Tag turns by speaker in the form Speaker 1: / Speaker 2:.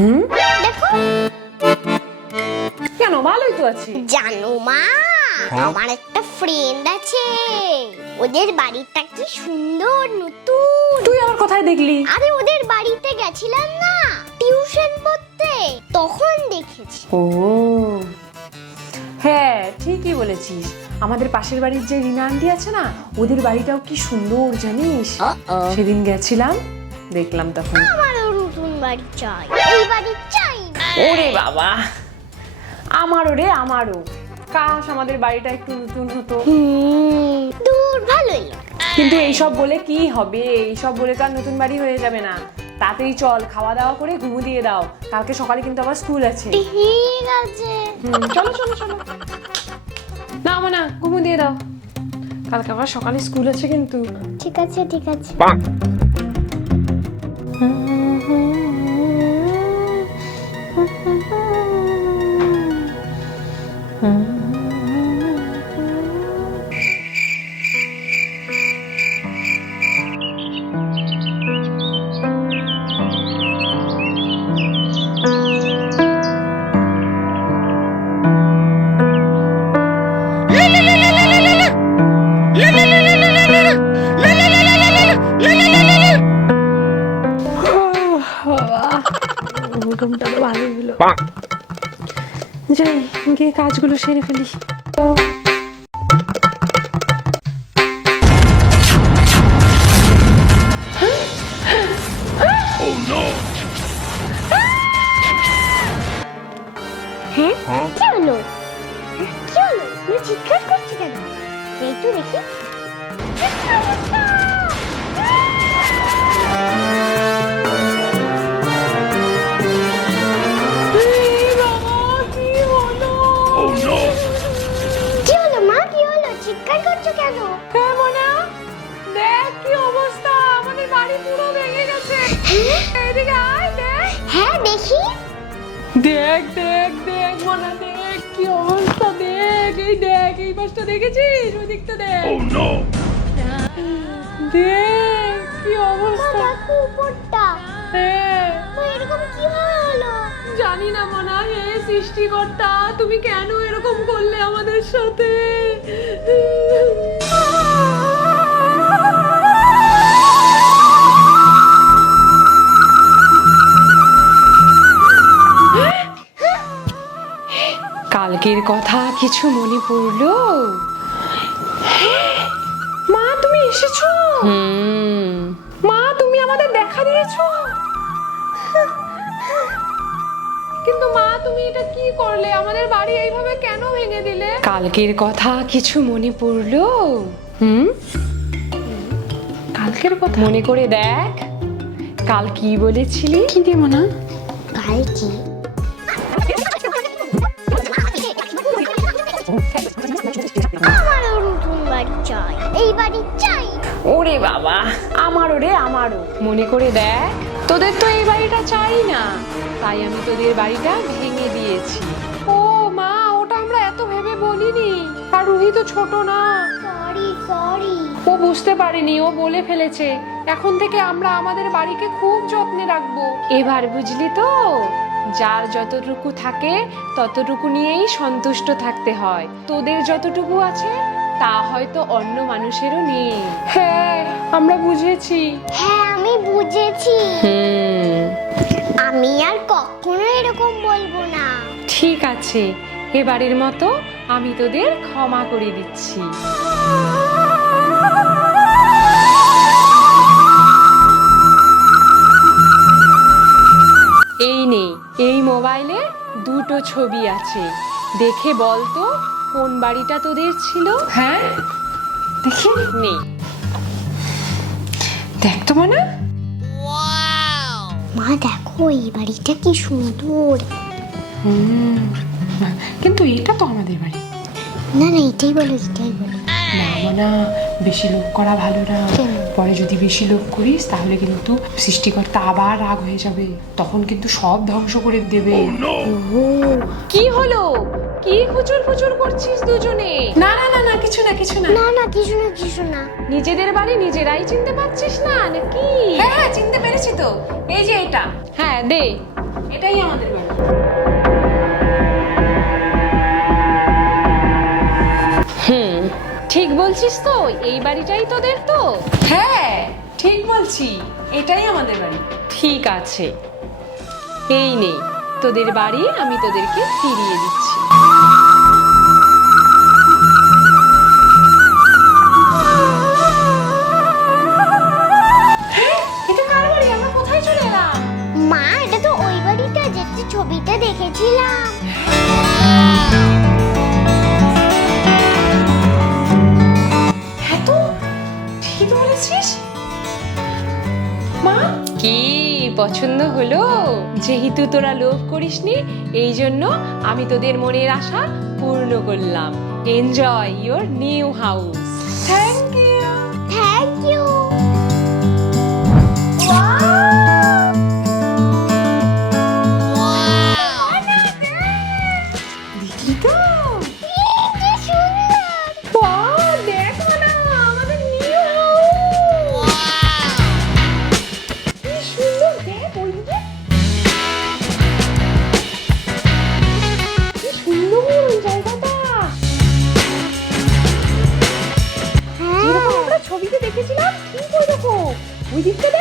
Speaker 1: হুম?
Speaker 2: দেখো।
Speaker 1: কেন? ভালোই তো আছি।
Speaker 2: জানো মা আমার একটা ফ্রেন্ড আছে। ওদের বাড়িটা কি সুন্দর নতুন।
Speaker 1: তুই আমার কোথায় দেখলি?
Speaker 2: আরে ওদের বাড়িতে গেছিলাম না টিউশন পড়তে। তখন দেখেছি।
Speaker 1: ও। হ্যাঁ ঠিকই বলেছিস। আমাদের পাশের বাড়ির যে রিনা আন্টি আছে না ওদের বাড়িটাও কি সুন্দর জানিস? সেদিন গেছিলাম দেখলাম তখন।
Speaker 2: আমারও নতুন বাড়ি চাই এই বাড়ি চাই
Speaker 1: ওরে বাবা! আমারও রে আমারও কাশ আমাদের বাড়িটা একটু নতুন হতো।
Speaker 2: হুম, দূর ভালোই।
Speaker 1: কিন্তু এইসব বলে কি হবে? এইসব বলে তো আর নতুন বাড়ি হয়ে যাবে না। তাড়াতাড়ি চল খাওয়া দাওয়া করে ঘুমু দিয়ে দাও। কালকে সকালে কিন্তু আবার স্কুল আছে।
Speaker 2: ঠিক আছে।
Speaker 1: চলো চলো চলো। না আমার না ঘুমু দিয়ে দাও। কালকে আবার সকালে স্কুল আছে কিন্তু।
Speaker 2: ঠিক আছে ঠিক আছে।
Speaker 1: তো ভালোই হলো যাই গিয়ে কাজগুলো সেরে ফেলি।
Speaker 2: হ্যাঁ? কি হলো? কি হলো? তুমি চিৎকার করছ কেন? তো দেখি।
Speaker 1: হ্যাঁ দেখি। দেখ
Speaker 2: দেখ
Speaker 1: দেখ মোনা দেখ কি অবস্থা দেখ এই দেখ এই দেখেছিস? ওই দিকটা দেখ। দেখ কি অবস্থা।
Speaker 2: উপরটা।
Speaker 1: হ্যাঁ।
Speaker 2: এরকম হলো?
Speaker 1: জানি না মনা হে সৃষ্টিকর্তা তুমি কেন এরকম করলে আমাদের সাথে? কালকের কথা কিছু মনে পড়ল? মা তুমি এসেছ? হুম। মা তুমি আমাদের দেখা দিয়েছ? কিন্তু মা তুমি এটা কি করলে? আমাদের বাড়ি এইভাবে কেন ভেঙে দিলে? কালকের কথা কিছু মনে পড়ল? হুম? কালকের কথা? মনে করে দেখ। কাল কি বলেছিলি? কি দেব না?
Speaker 2: কাল কি?
Speaker 1: ওরে বাবা আমারও রে আমারও। মনে করে দেখ তোদের তো এই বাড়িটা চাই না। তাই আমি তোদের বাড়িটা ভেঙে দিয়েছি। ও মা ওটা আমরা এত ভেবে বলিনি। আর রুহি তো ছোট না।
Speaker 2: সরি সরি
Speaker 1: ও বুঝতে পারেনি ও বলে ফেলেছে। এখন থেকে আমরা আমাদের বাড়িকে খুব যত্নে রাখব। এবার বুঝলি তো যার যতটুকু থাকে ততটুকু নিয়েই সন্তুষ্ট থাকতে হয়। তোদের যতটুকু আছে তা হয়তো অন্য মানুষেরও নেই। হ্যাঁ আমরা বুঝেছি।
Speaker 2: হ্যাঁ আমি বুঝেছি।
Speaker 1: হুম।
Speaker 2: আমি আর কখনো এরকম বলব না।
Speaker 1: ঠিক আছে এবারের মতো আমি তোদের ক্ষমা করে দিচ্ছি। এই নে এই মোবাইলে দুটো ছবি আছে। দেখে বল তো কোন বাড়িটা তোদের ছিল? হ্যাঁ? দেখি। নেই। দেখ তো মানে।
Speaker 2: মা দেখো এই বাড়িটা কি সুন্দর।
Speaker 1: কিন্তু এটা তো আমাদের বাড়ি।
Speaker 2: না না এটাই বলো এটাই বলো।
Speaker 1: না না বেশি লোভ করা ভালো না।
Speaker 2: কেন?
Speaker 1: পরে যদি বেশি লোভ করিস তাহলে কিন্তু সৃষ্টিকর্তা আবার রাগ হয়ে যাবে। তখন কিন্তু সব ধ্বংস করে দেবে। কি হলো? কি ফুচুর ফুচুর করছিস দুজনে? না না না না কিছু না কিছু না।
Speaker 2: না না কিছু না কিছু না।
Speaker 1: নিজেদের বাড়ি নিজেরাই চিনতে পারছিস না নাকি?
Speaker 3: হ্যাঁ হ্যাঁ চিনতে পেরেছি তো। এই যে এটা।
Speaker 1: হ্যাঁ দে।
Speaker 3: এটাই আমাদের বাড়ি।
Speaker 1: হুম ঠিক বলছিস তো এই বাড়িটাই তোদের তো।
Speaker 3: হ্যাঁ ঠিক বলছি এটাই আমাদের বাড়ি।
Speaker 1: ঠিক আছে। এই নেই তোদের বাড়ি আমি তোদেরকে ফিরিয়ে দিচ্ছি।
Speaker 2: মা?
Speaker 1: কি পছন্দ হলো? যেহেতু তোরা লোভ করিসনি, এই জন্য আমি তোদের মনের আশা পূর্ণ করলাম। এনজয় ইয়োর নিউ হাউস দিচ্ছে